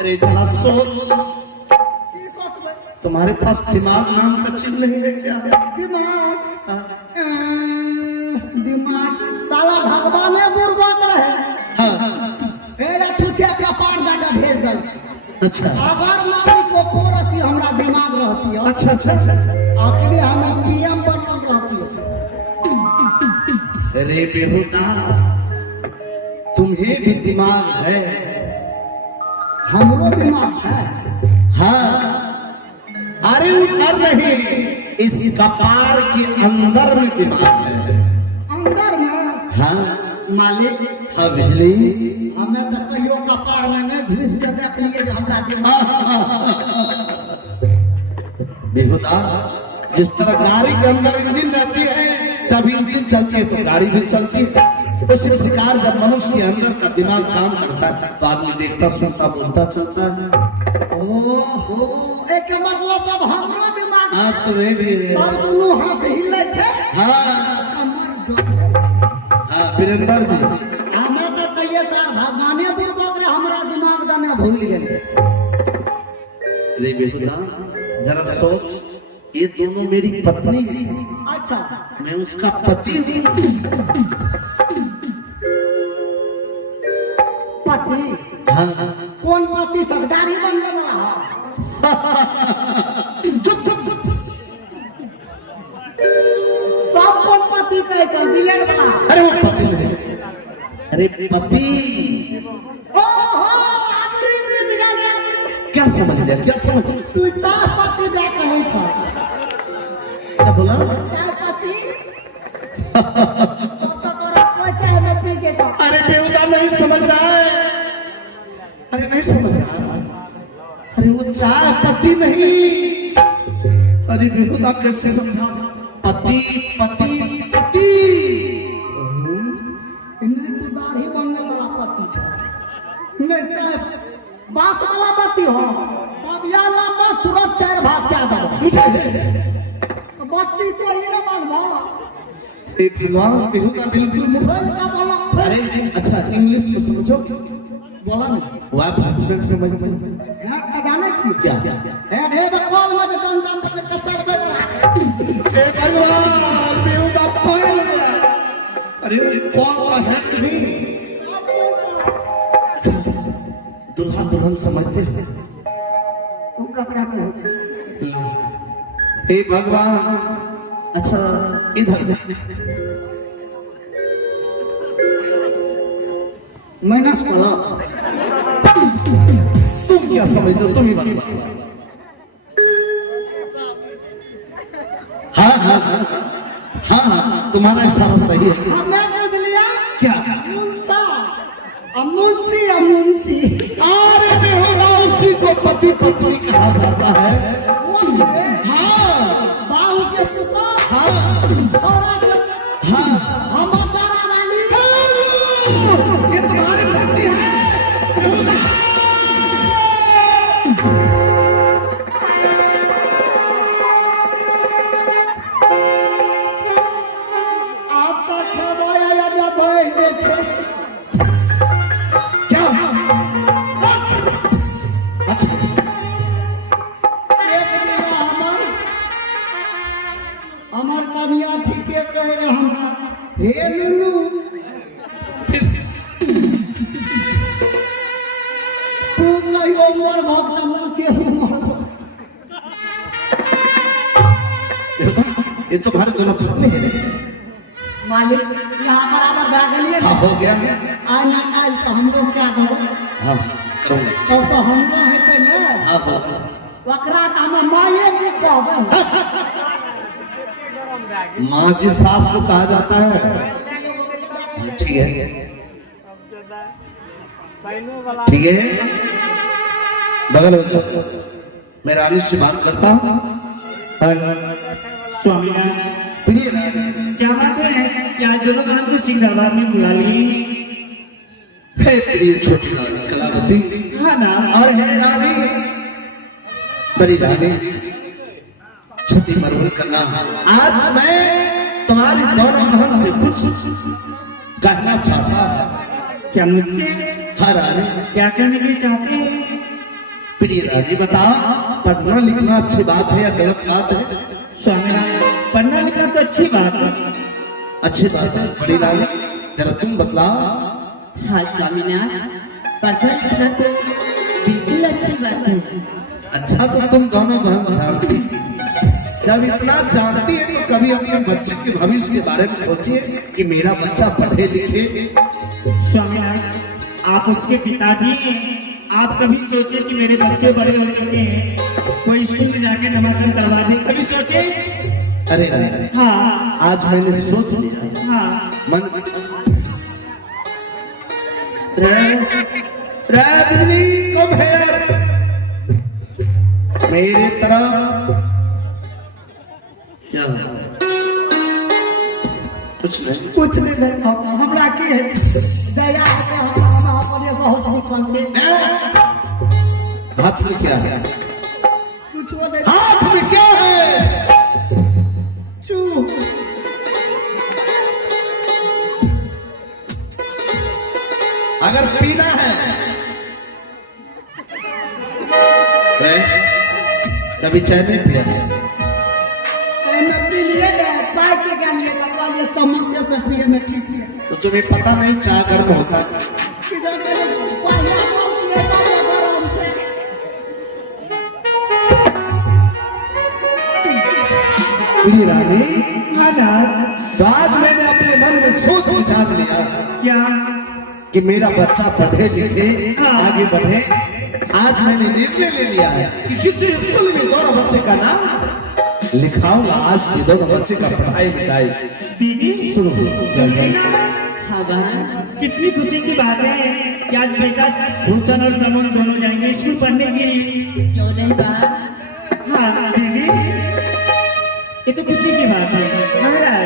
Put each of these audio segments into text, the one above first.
अरे जरा सोच, की सोच में तुम्हारे पास दिमाग नाम का चीज नहीं है क्या? दिमाग दिमाग साला भगवान ने बुर्बक रहे। हाँ। हे या छुछे का पार दादा भेज दल। अच्छा अगर मालिक को रहती हमरा दिमाग रहती है। अच्छा अच्छा। आखिरी हमें पीएम बनल रहती है। अरे बेहुदा, तुम्हें भी दिमाग है? हमरो दिमाग है। हाँ। अरे उधर नहीं, इस कपार के अंदर में दिमाग है। अंदर में? हाँ मालिक हाँ बिजली, हमें तो कहियो कपार में नहीं घुस के देख लिए जो हमरा दिमाग। बेहुदा, जिस तरह गाड़ी के अंदर इंजन रहती है तब इंजन चलती है तो गाड़ी भी चलती है। इसी प्रकार जब मनुष्य के अंदर का दिमाग काम करता है तो आदमी देखता सुनता बोलता चलता है। ओहो, एक मतलब तब हमरो दिमाग हाँ तुम्हें भी। तब दोनों हाथ हिले थे। हाँ कमर डोले थे। हाँ वीरेंद्र जी, हमें तो कहिए सर भगवाने बुर्बक ने हमरा दिमाग दाने भूल गेल। अरे बेहुदा जरा सोच, ये दोनों मेरी पत्नी है, अच्छा मैं उसका पति हूँ। पति? हाँ कौन पति? चकदारी बनने वाला चुप चुप। तो आप कौन पति कहे चल बियड वाला? अरे वो पति नहीं, अरे पति। ओहो, आदरी मिल गया। क्या समझ लिया, क्या समझ? तू चाह पति दे कहे छ। क्या बोला? चाह पति? तो तोरा कोई चाह में पी के तो। अरे बेहुदा नहीं समझ रहा है, अरे नहीं समझ रहा। अरे वो चाय पति नहीं। अरे बेहुदा कैसे समझा? पति पति पति। नहीं तू दाढ़ी बनने वाला पति छ। नहीं चाह बांस वाला पति हो तब या लंबा तुरंत 4 भाग क्या दो। तो पति तो ये बनवा। एक भगवान बेहुदा बिल्कुल खोल का बोला। अरे अच्छा इंग्लिश में समझोगे? बोला नहीं। वो आप हस्बैंड समझते हैं यार का जाने छी क्या? ए ढेर कॉल में तो जान के चढ़बे वाला। हे भगवान बेहुदा पागल गया। अरे कॉल का है नहीं। दुल्हा दुल्हन समझते हैं? तू ककरा के हो छ? हे भगवान, अच्छा इधर माइनस प्लस। तुम क्या समझते हो? तुम ही बताओ। हाँ हाँ हाँ हाँ तुम्हारा इशारा सही है। हमने बुझ लिया क्या? मुंसा मुंसी मुंसी। अरे बेहुदा उसी को पति पत्नी कहा जाता है। हाँ बाहु के पुता। हाँ छोरा के हाँ हम सारा रानी। ये तुम्हारी पत्नी है बेहुदा। आपका खबर या ना भाई देखे। क्या? अच्छा एक दिन हमर कन्या ठीके कह रहे हमरा। हे नुनू तू कहियो मोर भक्त मुझे मोर। ये तो तुम्हारे दोनों पत्नी है। मालिक यहाँ बराबर भागलिए हाँ हो गया। आज ना आज तो हम लोग क्या करो? हाँ करूँगा। तब तो हम लोग है तो न हाँ होगा। वकरा तो हम माये के कहबो। माँ जी सास को कहा जाता है। ठीक है ठीक है, बगल हो जाओ। मैं रानी से बात करता हूँ। स्वामी प्रिय क्या बात है कि आज दोनों बहन को सिंह दरबार में बुला ली? है प्रिय छोटी रानी कलावती। हाँ ना। और है रानी बड़ी रानी छुट्टी मरवल करना। आज मैं तुम्हारी दोनों बहन से कुछ कहना चाहता हूँ। क्या मुझसे? हाँ रानी, क्या कहने के लिए चाहते हैं? प्रिय रानी बताओ, पढ़ना लिखना अच्छी बात है या गलत बात है? स्वामीनाथ, पढ़ना लिखना तो अच्छी बात है। अच्छी बात है। बड़ी रानी जरा तुम बतलाओ। हाँ स्वामीनाथ, पढ़ना लिखना तो बिल्कुल अच्छी बात है। अच्छा तो तुम दोनों बहन जानती, जब इतना जानती है तो कभी अपने बच्चे के भविष्य के बारे में सोचिए कि मेरा बच्चा पढ़े लिखे। स्वामीनाथ, आप उसके पिताजी हैं, आप कभी सोचे कि मेरे बच्चे बड़े हो चुके हैं, कोई स्कूल में जाके नामांकन करवा दे, कभी सोचे? अरे रानी, हाँ आज मैंने सोच लिया। हाँ। मन बिजली कम है मेरे तरफ। क्या हुआ? कुछ नहीं। कुछ नहीं देखा हमरा के दया के हमरा अपने से हॉस्पिटल से हाथ में क्या है? कुछ वो नहीं। हाथ में क्या है? चुप। अगर पीना है कभी चाय नहीं पिया? पी लिए चाय के क्या लिए लगवा लिए चम्मच से पिए में पीछे। तो तुम्हें पता नहीं चाय गर्म होता है? इधर पहिया कौन पिए तो गरम से। प्रिय रानी, हाँ ना। तो आज मैंने अपने मन में सोच विचार लिया क्या? कि मेरा बच्चा पढ़े लिखे, आगे बढ़े। आज मैंने निर्णय ले लिया है कि किसी स्कूल में दोनों बच्चे का नाम लिखाऊंगा। आज से दोनों बच्चे का पढ़ाई लिखाई दीदी शुरू। हाँ बहन, कितनी खुशी की बात है कि आज बेटा भूषण और चमन दोनों जाएंगे स्कूल पढ़ने के लिए। क्यों नहीं बहन? हाँ दीदी, ये तो खुशी की बात है। महाराज,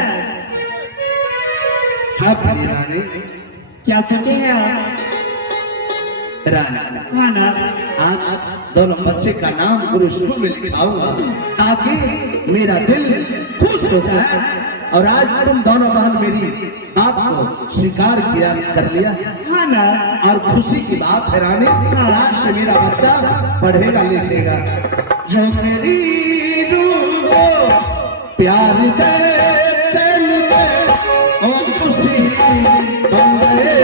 हाँ प्रिय रानी। क्या सोचे हैं आप? रानी, हाँ ना। आज दोनों बच्चे का नाम गुरु स्कूल में लिखाऊंगा ताकि मेरा दिल खुश हो जाए। और आज तुम दोनों बहन मेरी बात को स्वीकार किया कर लिया। हाँ ना। और खुशी की बात है रानी, आज से मेरा बच्चा पढ़ेगा लिखेगा। जो मेरी रूह को प्यार दे, चैन दे और खुशी बन गए,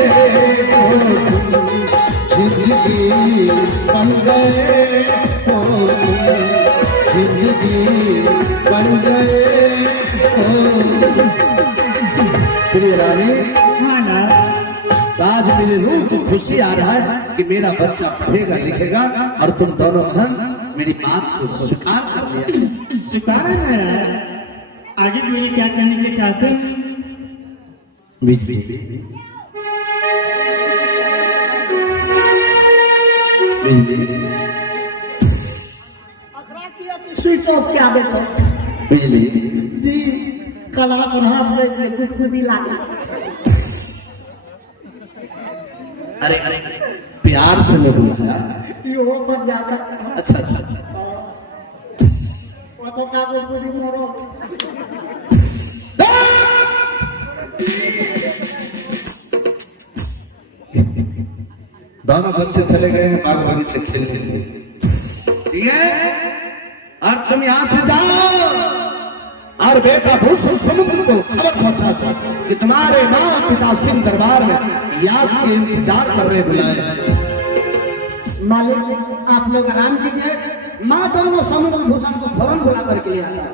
जिंदगी बन गए, जिंदगी बन गए। प्रिय रानी, हाँ ना। तो आज मेरे रूह को खुशी आ रहा है कि मेरा बच्चा पढ़ेगा लिखेगा और तुम दोनों बहन मेरी बात को स्वीकार कर लिया। स्वीकार है। आगे बोलिए, क्या कहने के चाहते हैं? बिजली स्विच ऑफ क्या दे छो बिजली जी। कला पर हाथ दे के खुद ही लागे। अरे प्यार से मैं बुलाया। यो पर जा सकता। अच्छा अच्छा। वो तो कागज पूरी मोरो। दोनों बच्चे चले गए हैं बाग बगीचे खेलने के लिए, ठीक है? और तुम यहाँ से जाओ और बेटा भूषण समुद्र को खबर पहुंचा दो कि तुम्हारे माँ पिता सिंह दरबार में याद के इंतजार कर रहे बुलाए। मालिक आप लोग आराम कीजिए, माँ दोनों समुद्र भूषण को फौरन बुला करके ले आता है।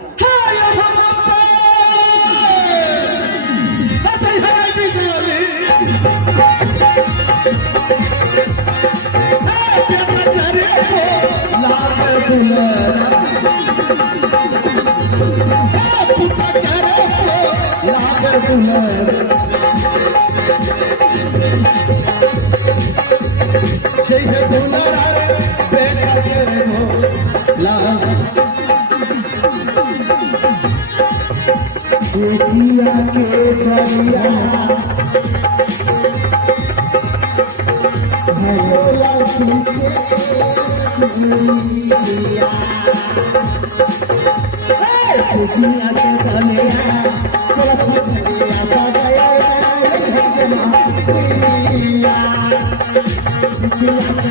Thank you.